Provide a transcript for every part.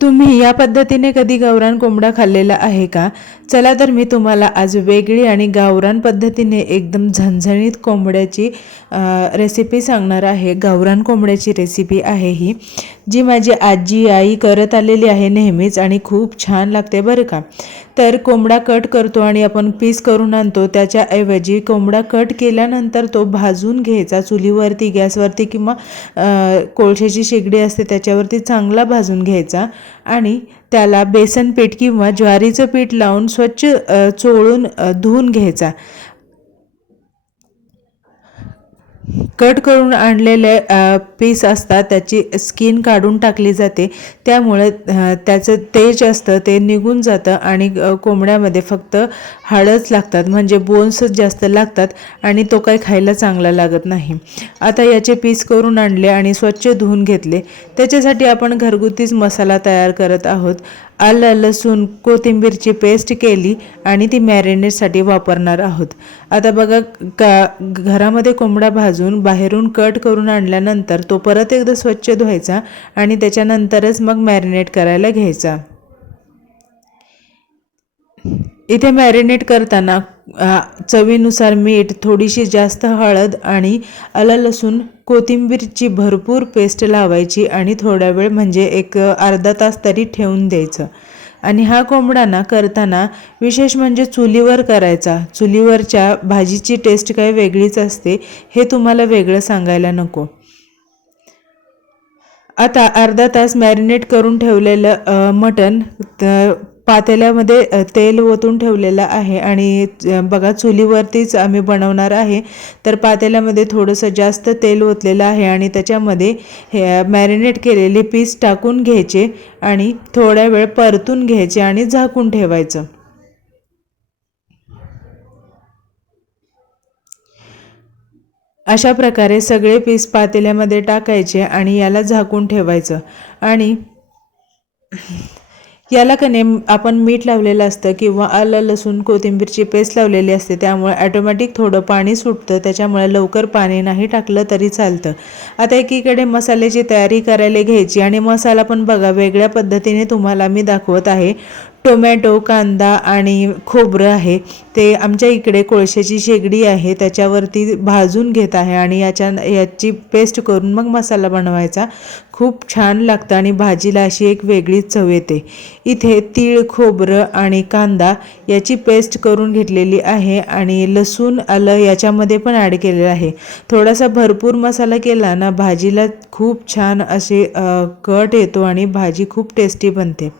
तुम्ही या पद्धतीने कधी गावरान कोंबडा खाल्लेला आहे का? चला तर मी तुम्हाला आज वेगळी आणि गावरान पद्धतीने एकदम झणझणीत कोंबड्याची रेसिपी सांगणार आहे. गावरान कोंबड्याची रेसिपी आहे ही जी माझी आजी आई करत आलेली आहे नेहमीच आणि खूप छान लागते बरं का? तर कोंबडा कट करतो आणि आपण पीस करून आणतो. त्याच्याऐवजी कोंबडा कट केल्यानंतर तो भाजून घ्यायचा. चुलीवरती गॅसवरती किंवा कोळशाची शेगडी असते त्याच्यावरती चांगला भाजून घ्यायचा. आणि त्याला बेसन पीठ किंवा ज्वारीचं पीठ लावून स्वच्छ चोळून धुवून घ्यायचा. कट करून आणलेले पीस असतात त्याची स्किन काढून टाकली जाते. त्यामुळे त्याचं तेज असतं ते निघून जातं आणि कोंबड्यामध्ये फक्त हाडच लागतात. म्हणजे बोन्सच जास्त लागतात आणि तो काही खायला चांगला लागत नाही. आता याचे पीस करून आणले आणि स्वच्छ धुवून घेतले. त्याच्यासाठी आपण घरगुतीच मसाला तयार करत आहोत. आलं लसूण कोथिंबीरची पेस्ट केली आणि ती मॅरिनेटसाठी वापरणार आहोत. आता बघा का घरामध्ये कोंबडा भाजून बाहेरून कट करून आणल्यानंतर तो परत एकदा स्वच्छ धुवायचा आणि त्याच्यानंतरच मग मॅरिनेट करायला घ्यायचा. इथे मॅरिनेट करताना चवीनुसार मीठ थोडीशी जास्त हळद आणि आलं लसूण कोथिंबीरची भरपूर पेस्ट लावायची आणि थोडा वेळ म्हणजे एक अर्धा तास तरी ठेवून द्यायचं. आणि हा कोंबडा ना करताना विशेष म्हणजे चुलीवर करायचा. चुलीवरच्या भाजीची टेस्ट काय वेगळीच असते हे तुम्हाला वेगळं सांगायला नको. आता अर्धा तास मॅरिनेट करून ठेवलेलं मटण पातेल्यामध्ये तेल ओतून ठेवलेलं आहे आणि बघा चुलीवरतीच आम्ही बनवणार आहे. तर पातेल्यामध्ये थोडंसं जास्त तेल ओतलेलं आहे आणि त्याच्यामध्ये हे मॅरिनेट केलेले पीस टाकून घ्यायचे आणि थोड्या वेळ परतून घ्यायचे आणि झाकून ठेवायचं. अशा प्रकारे सगळे पीस पातेल्यामध्ये टाकायचे आणि याला झाकून ठेवायचं आणि याला का आपण मीठ लावलेलं असतं किंवा आलं लसूण कोथिंबीरची पेस्ट लावलेली असते. त्यामुळे ॲटोमॅटिक थोडं पाणी सुटतं. त्याच्यामुळे लवकर पाणी नाही टाकलं तरी चालतं. आता एकीकडे मसाल्याची तयारी करायला घ्यायची आणि मसाला पण बघा वेगळ्या पद्धतीने तुम्हाला मी दाखवत आहे. टोमॅटो कांदा आणि खोबरं आहे. ते आमच्या इकडे कोळशाची शेगडी आहे त्याच्यावरती भाजून घेत आहे आणि याच्या याची पेस्ट करून मग मसाला बनवायचा. खूप छान लागतं आणि भाजीला अशी एक वेगळीच चव येते. इथे तीळ खोबरं आणि कांदा याची पेस्ट करून घेतलेली आहे आणि लसूण आलं याच्यामध्ये पण ॲड केलेलं आहे. थोडासा भरपूर मसाला केला ना भाजीला खूप छान असे कट येतो आणि भाजी खूप टेस्टी बनते.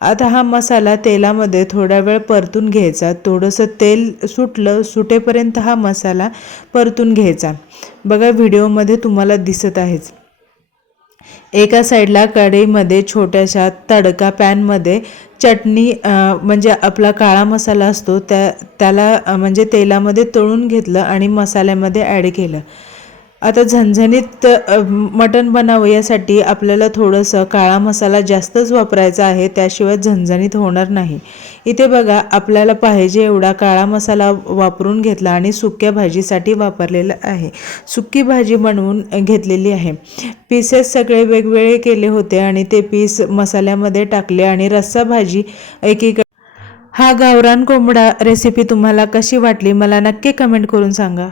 आता हा मसाला तेलामध्ये थोडा वेळ परतून घ्यायचा. थोडंसं तेल सुटलं सुटेपर्यंत हा मसाला परतून घ्यायचा. बघा व्हिडिओमध्ये तुम्हाला दिसत आहेच. एका साईडला कढईमध्ये छोट्याशा तडका पॅनमध्ये चटणी म्हणजे आपला काळा मसाला असतो त्या त्याला म्हणजे तेलामध्ये तळून घेतलं आणि मसाल्यामध्ये ॲड केलं. आता झणझणीत मटण बनावं यासाठी आपल्याला थोडंसं काळा मसाला जास्तच वापरायचा आहे त्याशिवाय झणझणीत होणार नाही. इथे बघा आपल्याला पाहिजे एवढा काळा मसाला वापरून घेतला आणि सुक्या भाजीसाठी वापरलेला आहे. सुकी भाजी बनवून घेतलेली आहे. पीसेस सगळे वेगवेगळे केले होते आणि ते पीस मसाल्यामध्ये टाकले आणि रस्सा भाजी एकीकडे. हा गावरान कोंबडा रेसिपी तुम्हाला कशी वाटली मला नक्की कमेंट करून सांगा.